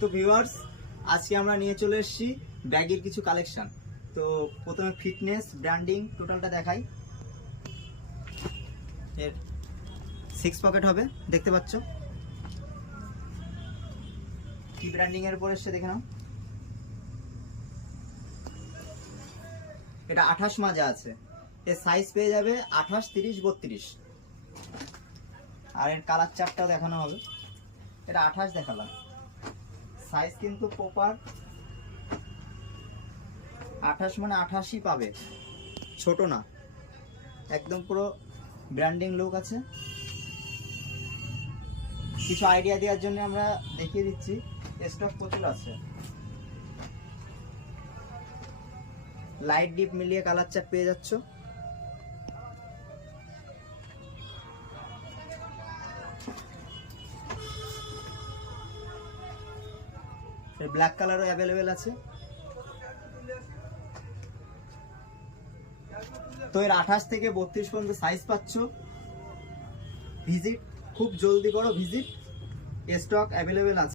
তো ভিউয়ার্স, আজকে আমরা নিয়ে চলে এসেছি ব্যাগের কিছু কালেকশন। তো প্রথমে ফিটনেস ব্র্যান্ডিং টোটালটা দেখাই। এর 6 পকেট হবে, দেখতে পাচ্ছ কি ব্র্যান্ডিং এর উপর এসছে দেখে নাও। এটা 28 মাজা আছে, এর সাইজ পেয়ে যাবে 28, 30, 32। আর এর কালার চারটাও দেখানো হবে। এটা 28 দেখালাম, সাইজ কিন্তু প্রপার 28 মানে 28ই পাবে, ছোট না, একদম পুরো ব্র্যান্ডিং লুক আছে। কিছু আইডিয়া দেওয়ার জন্য আমরা দেখিয়ে দিচ্ছি, স্টক প্রচুর আছে। লাইট ডিপ মিলিয়ে কালার চার্ট পেয়ে যাচ্ছ। ব্ল্যাক কালারও অ্যাভেলেবেল আছে। তো এর 28 থেকে 32 পর্যন্ত সাইজ পাচ্ছ। ভিজিট খুব জলদি করো, ভিজিট, স্টক অ্যাভেলেবেল আছে।